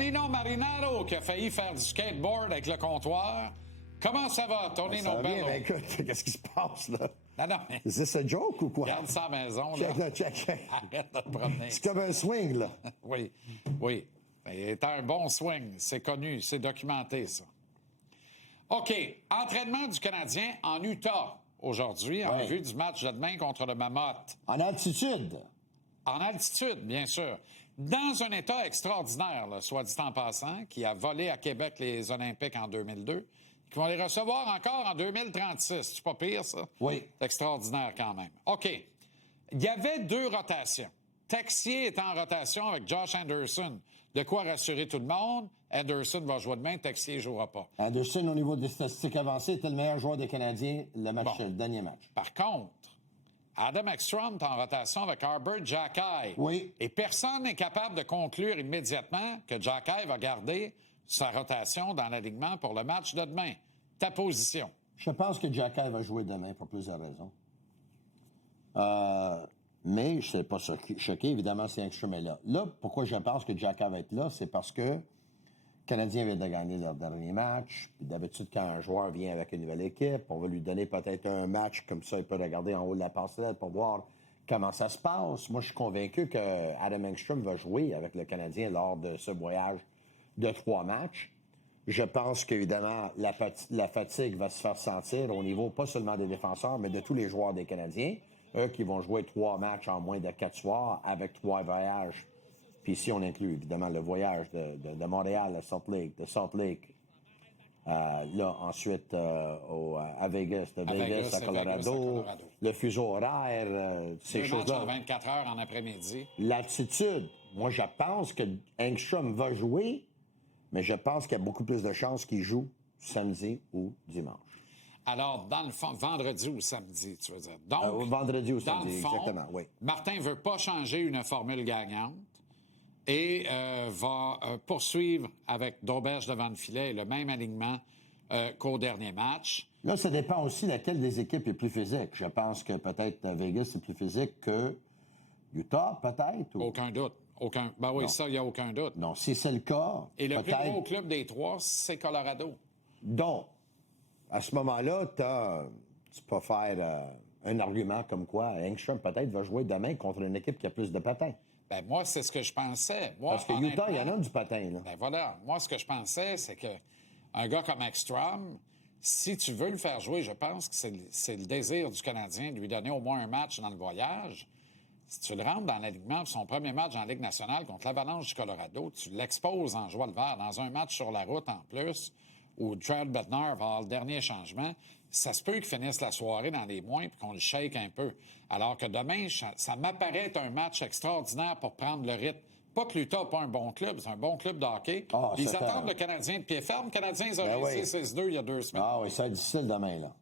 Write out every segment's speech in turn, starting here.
Tonino Marinaro qui a failli faire du skateboard avec le comptoir. Comment ça va, Tonino Ça va bien, Bello? ben écoute, qu'est-ce qui se passe, là? Non, mais... Is this a joke ou quoi? Garde ça à la maison, check, là. là, check. Arrête de te promener. C'est comme un swing, là. Oui, oui. C'est un bon swing. C'est connu, c'est documenté, ça. OK. Entraînement du Canadien en Utah aujourd'hui, en vue du match de demain contre le Mammoth. En altitude. En altitude, bien sûr. Dans un état extraordinaire, là, soit dit en passant, qui a volé à Québec les Olympiques en 2002, qui vont les recevoir encore en 2036. C'est pas pire, ça? Oui. C'est extraordinaire quand même. OK. Il y avait 2 rotations. Texier est en rotation avec Josh Anderson. De quoi rassurer tout le monde. Anderson va jouer demain, Texier ne jouera pas. Anderson, au niveau des statistiques avancées, était le meilleur joueur des Canadiens le dernier match. Par contre, Adam Ekstrom est en rotation avec Arbor Xhekaj. Oui. Et personne n'est capable de conclure immédiatement que Xhekaj va garder sa rotation dans l'alignement pour le match de demain. Ta position? Je pense que Xhekaj va jouer demain pour plusieurs raisons. Mais je ne suis pas choqué, évidemment, si Ekstrom est là. Là, pourquoi je pense que Xhekaj va être là, c'est parce que le Canadien vient de gagner leur dernier match. Puis d'habitude, quand un joueur vient avec une nouvelle équipe, on va lui donner peut-être un match, comme ça, il peut regarder en haut de la passerelle pour voir comment ça se passe. Moi, je suis convaincu que Adam Ekstrom va jouer avec le Canadien lors de ce voyage de 3 matchs. Je pense qu'évidemment, la fatigue va se faire sentir au niveau pas seulement des défenseurs, mais de tous les joueurs des Canadiens. Eux qui vont jouer 3 matchs en moins de 4 soirs avec 3 voyages. Puis ici, on inclut évidemment le voyage de Montréal à Salt Lake, de Salt Lake, là, ensuite à Vegas, de Vegas à Colorado, le fuseau horaire, ces choses-là. 24 heures en après-midi. L'attitude. Moi, je pense que Engstrom va jouer, mais je pense qu'il y a beaucoup plus de chances qu'il joue samedi ou dimanche. Alors, dans le fond, vendredi ou samedi, tu veux dire. Donc, vendredi ou dans samedi, le fond, exactement, oui. Martin ne veut pas changer une formule gagnante et va poursuivre avec Dauberge devant le filet et le même alignement qu'au dernier match. Là, ça dépend aussi laquelle des équipes est plus physique. Je pense que peut-être Vegas est plus physique que Utah, peut-être. Ou... Aucun doute. Ben oui, non. Ça, il n'y a aucun doute. Non, si c'est le cas, et le plus gros club des 3, c'est Colorado. Donc, à ce moment-là, tu peux faire un argument comme quoi Engstrom peut-être va jouer demain contre une équipe qui a plus de patins. Ben moi, c'est ce que je pensais. Moi, parce que Utah, il y en a du patin, là. Ben voilà. Moi, ce que je pensais, c'est que un gars comme Ekstrom, si tu veux le faire jouer, je pense que c'est le désir du Canadien de lui donner au moins un match dans le voyage. Si tu le rentres dans l'alignement pour son premier match en Ligue nationale contre l'Avalanche du Colorado, tu l'exposes en joie le vert dans un match sur la route en plus, où Travis Bednar va avoir le dernier changement, ça se peut qu'il finisse la soirée dans les moins et qu'on le shake un peu. Alors que demain, ça m'apparaît être un match extraordinaire pour prendre le rythme. Pas que l'Utah n'a pas un bon club, c'est un bon club de hockey. Ils attendent le Canadien de pied ferme. Le Canadien, ils ont réussi 6-2 il y a 2 semaines. Ah oui, ça va être difficile demain, là.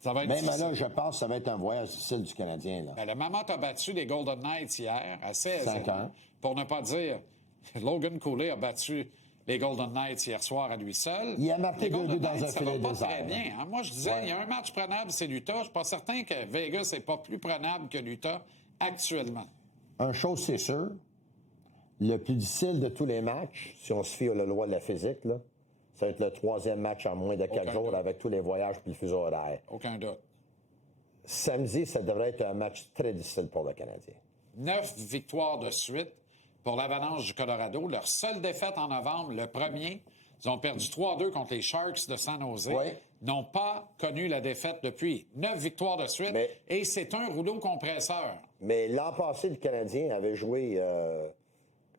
Ça va être difficile. Là, je pense que ça va être un voyage difficile du Canadien, là. Ben, le Mammoth a battu les Golden Knights hier, à 16-0. Pour ne pas dire, Logan Cooley a battu les Golden Knights hier soir à lui seul. Il a marqué 2 buts dans un filet désert. désert. Très bien. Hein? Moi, je disais, il y a un match prenable, c'est l'Utah. Je suis pas certain que Vegas n'est pas plus prenable que l'Utah actuellement. Une chose, c'est sûr, le plus difficile de tous les matchs, si on se fie à la loi de la physique, là, ça va être le 3e match en moins de 4 jours avec tous les voyages et le fuseau horaire. Aucun doute. Samedi, ça devrait être un match très difficile pour le Canadien. 9 victoires de suite pour l'Avalanche du Colorado. Leur seule défaite en novembre, le premier, ils ont perdu 3-2 contre les Sharks de San Jose. Oui. N'ont pas connu la défaite depuis. 9 victoires de suite. Et c'est un rouleau compresseur. Mais l'an passé, le Canadien avait joué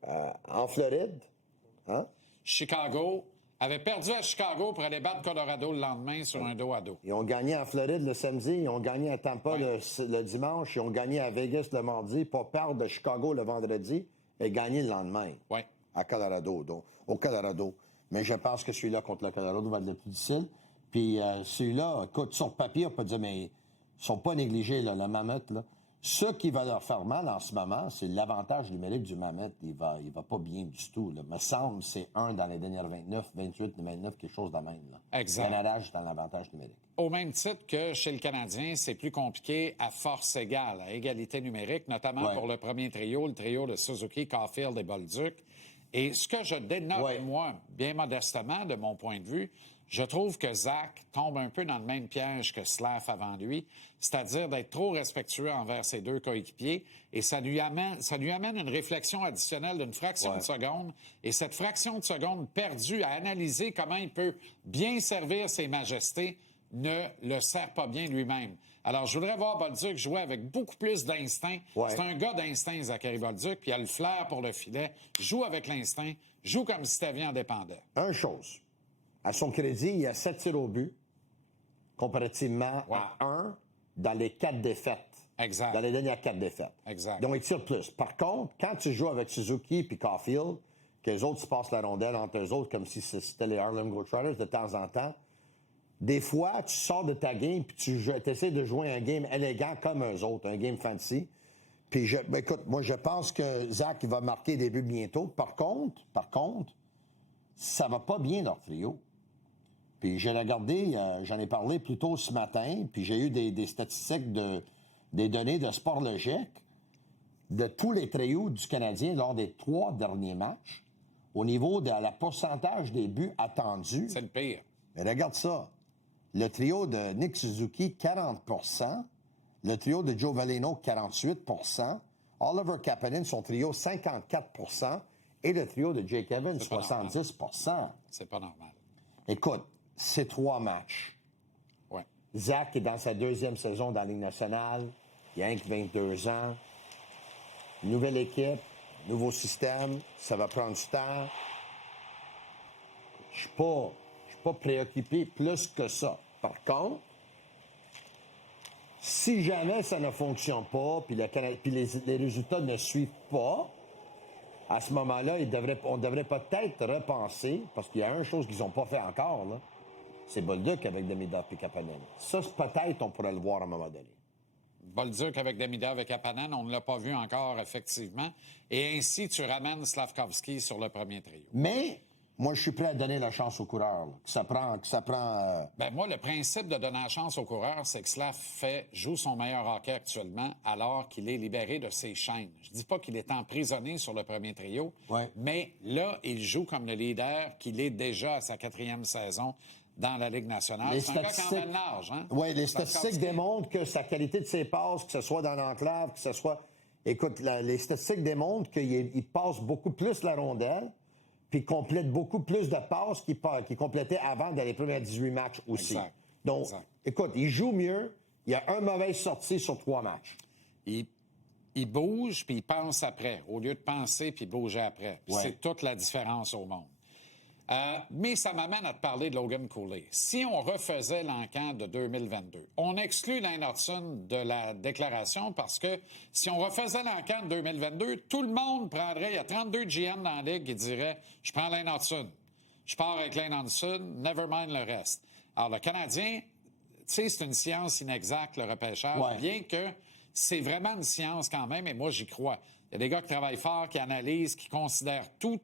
en Floride. Hein? Chicago avait perdu à Chicago pour aller battre Colorado le lendemain sur un dos à dos. Ils ont gagné en Floride le samedi, ils ont gagné à Tampa le dimanche, ils ont gagné à Vegas le mardi, pour perdre de Chicago le vendredi et gagner le lendemain à Colorado, donc, au Colorado. Mais je pense que celui-là contre le Colorado va être le plus difficile. Puis celui-là, écoute, sur papier, on peut dire, mais ils sont pas négligés, là, le Mammoth, là. Ce qui va leur faire mal en ce moment, c'est l'avantage numérique du Mammoth. Il va pas bien du tout, là. Me semble, c'est 1 dans les dernières 29, 28, 29, quelque chose de même, là. Exact. Le Canada est dans l'avantage numérique. Au même titre que chez le Canadien, c'est plus compliqué à force égale, à égalité numérique, notamment pour le premier trio, le trio de Suzuki, Caulfield et Bolduc. Et ce que je dénote, moi, bien modestement, de mon point de vue, je trouve que Zach tombe un peu dans le même piège que Slav avant lui, c'est-à-dire d'être trop respectueux envers ses deux coéquipiers, et ça lui amène une réflexion additionnelle d'une fraction de seconde, et cette fraction de seconde perdue à analyser comment il peut bien servir ses majestés ne le sert pas bien lui-même. Alors, je voudrais voir Bolduc jouer avec beaucoup plus d'instinct. Ouais. C'est un gars d'instinct, Zachary Bolduc, puis il a le flair pour le filet, joue avec l'instinct, joue comme si ta vie en dépendait. Une chose, à son crédit, il y a 7 tirs au but, comparativement à 1 dans les 4 défaites. Exact. Dans les dernières 4 défaites. Exact. Donc, il tire plus. Par contre, quand tu joues avec Suzuki et Caulfield, que les autres se passent la rondelle entre eux autres, comme si c'était les Harlem Globetrotters de temps en temps, des fois, tu sors de ta game puis tu essaies de jouer un game élégant comme eux autres, un game fancy. Puis, écoute, moi, je pense que Zach il va marquer des buts bientôt. Par contre, ça va pas bien leur trio. Puis j'ai regardé, j'en ai parlé plus tôt ce matin, puis j'ai eu des statistiques des données de Sport Logique de tous les trios du Canadien lors des 3 derniers matchs au niveau de la pourcentage des buts attendus. C'est le pire. Mais regarde ça. Le trio de Nick Suzuki, 40 %. Le trio de Joe Veleno, 48 %. Oliver Kapanen, son trio, 54 % et le trio de Jake Evans, 70 %. C'est pas normal. Écoute, c'est 3 matchs. Oui. Zach est dans sa 2e saison dans la Ligue nationale. Il a 22 ans. Nouvelle équipe, nouveau système. Ça va prendre du temps. Je suis pas préoccupé plus que ça. Par contre, si jamais ça ne fonctionne pas, puis les résultats ne suivent pas, à ce moment-là, on devrait peut-être repenser, parce qu'il y a une chose qu'ils n'ont pas fait encore, là, c'est Bolduc avec Demidov et Kapanen. Ça, peut-être, on pourrait le voir à un moment donné. Bolduc avec Demidov et Kapanen, on ne l'a pas vu encore, effectivement. Et ainsi, tu ramènes Slavkovski sur le premier trio. Mais moi, je suis prêt à donner la chance aux coureurs. Là, que ça prend. Ben moi, le principe de donner la chance aux coureurs, c'est que Slav joue son meilleur hockey actuellement alors qu'il est libéré de ses chaînes. Je dis pas qu'il est emprisonné sur le premier trio, mais là, il joue comme le leader qu'il est déjà à sa 4e saison dans la Ligue nationale. C'est un gars qui emmène large, hein? Oui, les statistiques démontrent que sa qualité de ses passes, que ce soit dans l'enclave, que ce soit... Écoute, les statistiques démontrent qu'il passe beaucoup plus la rondelle, puis complète beaucoup plus de passes qu'il complétait avant dans les premiers 18 matchs aussi. Exact. Donc, écoute, il joue mieux. Il y a une mauvaise sortie sur 3 matchs. Il bouge, puis il pense après, au lieu de penser puis bouger après. C'est toute la différence au monde. Mais ça m'amène à te parler de Logan Cooley. Si on refaisait l'encan de 2022, on exclut Lane Hudson de la déclaration parce que si on refaisait l'encan de 2022, tout le monde prendrait, il y a 32 GM dans la Ligue qui diraient « Je prends Lane Hudson. Je pars avec Lane Hudson, never mind le reste. » Alors, le Canadien, tu sais, c'est une science inexacte, le repêchage, bien que c'est vraiment une science quand même, et moi, j'y crois. Il y a des gars qui travaillent fort, qui analysent, qui considèrent tout.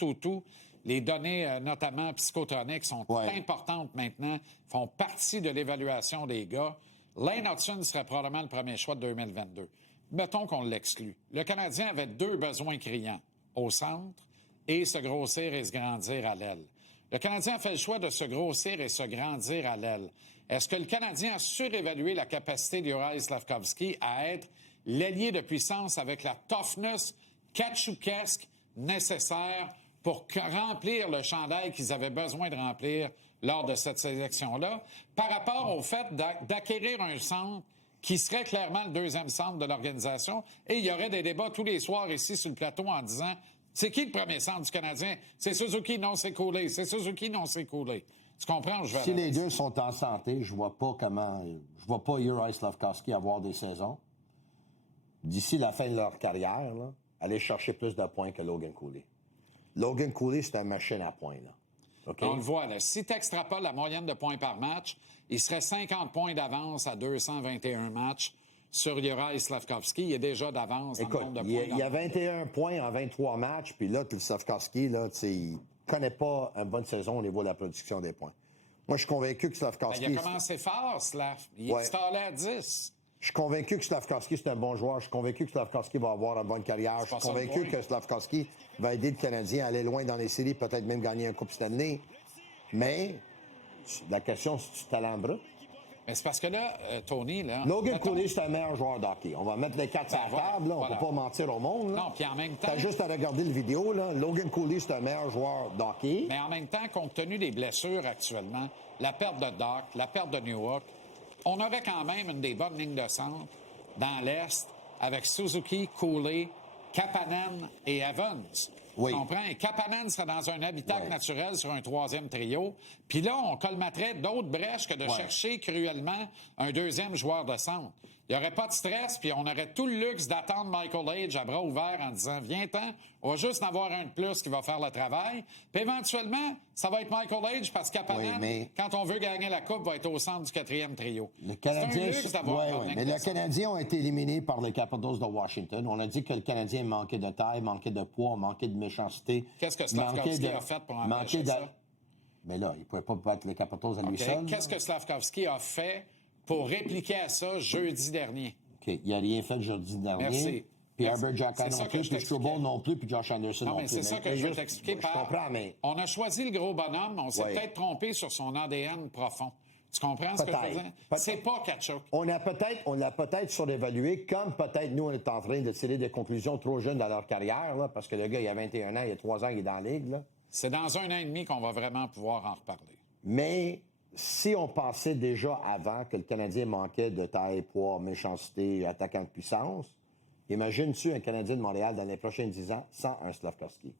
Les données, notamment psychotroniques, sont importantes maintenant, font partie de l'évaluation des gars. Lane Hudson serait probablement le premier choix de 2022. Mettons qu'on l'exclut. Le Canadien avait 2 besoins criants, au centre et se grossir et se grandir à l'aile. Le Canadien a fait le choix de se grossir et se grandir à l'aile. Est-ce que le Canadien a surévalué la capacité d'Juraj Slavkovski à être l'ailier de puissance avec la toughness katchoukesque nécessaire pour remplir le chandail qu'ils avaient besoin de remplir lors de cette sélection-là, par rapport au fait d'acquérir un centre qui serait clairement le 2e centre de l'organisation, et il y aurait des débats tous les soirs ici sur le plateau en disant « C'est qui le premier centre du Canadien? C'est Suzuki, non, c'est Cooley. C'est Suzuki, non, c'est Cooley. » Tu comprends où je vais? Si les deux sont en santé, je vois pas Juraj Slavkovski avoir des saisons. D'ici la fin de leur carrière, là, aller chercher plus de points que Logan Cooley. Logan Cooley, c'est une machine à points, là. Okay? On le voit, là. Si tu extrapoles la moyenne de points par match, il serait 50 points d'avance à 221 matchs sur Juraj Slavkovski. Il est déjà d'avance dans le nombre de points. Il y a 21 points en 23 matchs, puis là, Slavkovski, là, il connaît pas une bonne saison au niveau de la production des points. Moi, je suis convaincu que Slavkovski... Il a commencé fort, Slav. Il est installé à 10. Je suis convaincu que Slafkovský, c'est un bon joueur. Je suis convaincu que Slafkovský va avoir une bonne carrière. Je suis convaincu que Slafkovský va aider le Canadien à aller loin dans les séries, peut-être même gagner un Coupe Stanley. Mais la question, c'est du talent brut. Mais c'est parce que là, Tony, là... Logan Cooley, c'est un meilleur joueur de hockey. On va mettre les cartes sur la table, là. On ne peut pas mentir au monde. Là. Non, puis en même temps... T'as juste à regarder le vidéo, là. Logan Cooley, c'est un meilleur joueur de hockey. Mais en même temps, compte tenu des blessures actuellement, la perte de Doc, la perte de Newhook, on aurait quand même une des bonnes lignes de centre dans l'Est avec Suzuki, Cooley, Kapanen et Evans. Oui. Tu comprends? Et Kapanen serait dans un habitat naturel sur un troisième trio. Puis là, on colmaterait d'autres brèches que de chercher cruellement un deuxième joueur de centre. Il n'y aurait pas de stress, puis on aurait tout le luxe d'attendre Michael Age à bras ouverts en disant « Viens-t'en, on va juste en avoir un de plus qui va faire le travail. » Puis éventuellement, ça va être Michael Age parce que Kapanen, quand on veut gagner la Coupe, va être au centre du quatrième trio. Le Canadien, c'est un luxe d'avoir mais les Canadiens ont été éliminés par les Capitals de Washington. On a dit que le Canadien manquait de taille, manquait de poids, manquait de méchanceté. Qu'est-ce que Slafkovský a fait pour empêcher ça? Mais là, il ne pouvait pas battre les Capitals à lui seul. Qu'est-ce que Slafkovský a fait pour répliquer à ça jeudi dernier? OK. Il n'a rien fait jeudi dernier. Merci. Puis Herbert Jacka non plus, puis Struble non plus, puis Josh Anderson non plus. Non, mais c'est ça que je veux t'expliquer. Je comprends, mais... On a choisi le gros bonhomme, on s'est peut-être trompé sur son ADN profond. Tu comprends ce que je veux dire? C'est pas Tkachuk. On l'a peut-être surévalué, comme peut-être nous, on est en train de tirer des conclusions trop jeunes dans leur carrière, là, parce que le gars, il a 21 ans, il y a 3 ans, il est dans la Ligue. Là. C'est dans 1 an et demi qu'on va vraiment pouvoir en reparler. Mais si on pensait déjà avant que le Canadien manquait de taille, poids, méchanceté, attaquant de puissance, imagine-tu un Canadien de Montréal dans les prochains 10 ans sans un Slafkovský?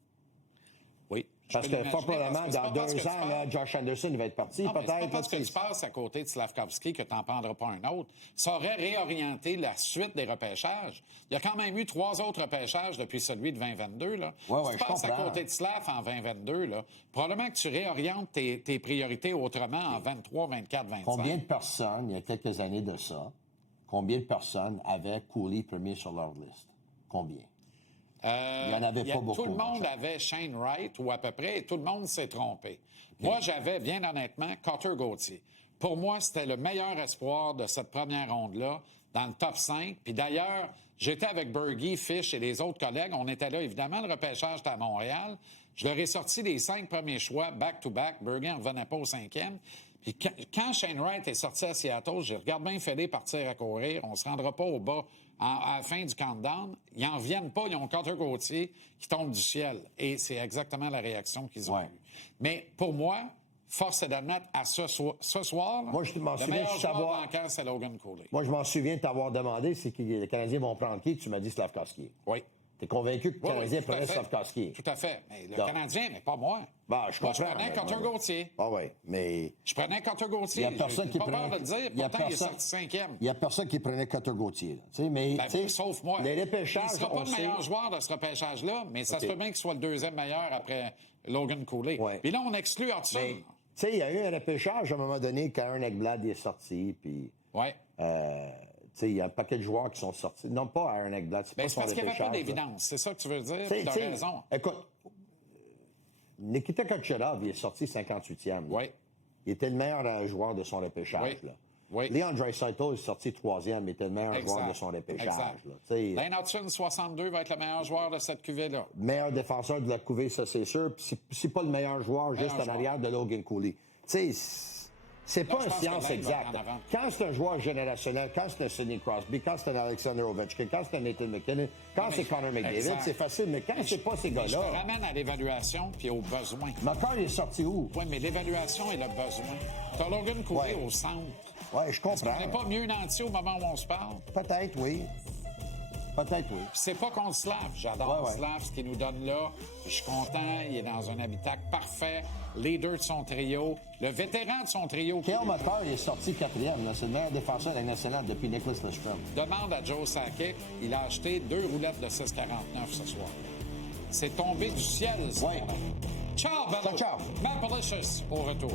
Oui. Parce que fort probablement, dans 2 ans, là, Josh Anderson va être parti, peut-être. C'est pas parce que tu passes à côté de Slafkovský que tu n'en prendras pas un autre. Ça aurait réorienté la suite des repêchages. Il y a quand même eu 3 autres repêchages depuis celui de 2022. Là. Si tu passes à côté de Slav en 2022, là, probablement que tu réorientes tes priorités autrement en 23, 24, 25. Combien de personnes, il y a quelques années de ça, combien de personnes avaient Cooley premier sur leur liste? Combien? Il n'y en avait pas beaucoup. Tout le monde avait Shane Wright, ou à peu près, et tout le monde s'est trompé. Okay. Moi, j'avais, bien honnêtement, Cutter Gauthier. Pour moi, c'était le meilleur espoir de cette première ronde-là, dans le top 5. Puis d'ailleurs, j'étais avec Bergie, Fish et les autres collègues. On était là, évidemment, le repêchage était à Montréal. Je leur ai sorti les 5 premiers choix, back-to-back. Bergie n'en revenait pas au 5e. Puis quand Shane Wright est sorti à Seattle, j'ai regardé bien Félé partir à courir. On ne se rendra pas au bas à la fin du countdown. Ils n'en reviennent pas. Ils ont Cutter Gauthier qui tombe du ciel. Et c'est exactement la réaction qu'ils ont eue. Mais pour moi, force est d'admettre à ce soir, moi, je m'en le meilleur joueur bancaire, c'est Logan Cooley. Moi, je m'en souviens de t'avoir demandé si les Canadiens vont prendre qui. Tu m'as dit Slafkovský. Oui. T'es convaincu que le Canadien prenait Slafkovský? Tout à fait. Mais le Canadien, mais pas moi. Bah, je comprends. Moi, je prenais Cutter Gauthier. Ah oui, mais... Je prenais Cutter Gauthier. Il n'y a personne qui prenait... Pas peur de le dire, pourtant, il est sorti 5e. Il n'y a personne qui prenait Cutter Gauthier. Mais, sauf moi. Les repêchages, il ne sera pas le meilleur joueur de ce repêchage-là, mais ça se peut bien qu'il soit le 2e meilleur après Logan Cooley. Ouais. Puis là, on exclut Hudson. Tu sais, il y a eu un repêchage à un moment donné quand Aaron Ekblad est sorti, puis... Oui. Il y a un paquet de joueurs qui sont sortis. Non, pas Aaron Ekblad, c'est pas son repêchage. C'est parce qu'il n'y avait pas d'évidence. C'est ça que tu veux dire. Tu as raison. Écoute, Nikita Kucherov, il est sorti 58e. Oui. Il était le meilleur joueur de son repêchage. Oui. Là. Oui. Leon Draisaitl est sorti 3e, il était le meilleur joueur de son repêchage. Lane Hudson, 62, va être le meilleur joueur de cette cuvée-là. Meilleur défenseur de la cuvée, ça c'est sûr. Puis c'est pas le meilleur joueur juste en arrière de Logan Cooley. Tu sais, c'est pas une science exacte. Quand c'est un joueur générationnel, quand c'est un Sidney Crosby, quand c'est un Alexander Ovechkin, quand c'est un Nathan McKinnon, quand c'est Connor McDavid, c'est facile. Mais quand c'est pas ces gars-là... Je te ramène à l'évaluation puis aux besoins. McCarr est sorti où? Oui, mais l'évaluation et le besoin. T'as Logan Cooley au centre. Oui, je comprends. Est-ce qu'on n'est pas mieux nanti au moment où on se parle? Peut-être, oui. Peut-être, oui. C'est pas contre Slav. J'adore Slav, ce qu'il nous donne là. Je suis content. Il est dans un habitat parfait. Leader de son trio. Le vétéran de son trio. Cale Makar est sorti 4e. C'est le meilleur défenseur de la nationale depuis Nicholas Lidstrom. Demande à Joe Sakic. Il a acheté 2 roulettes de 6,49 ce soir. C'est tombé du ciel, ce Ciao, Matt Paulicious au retour.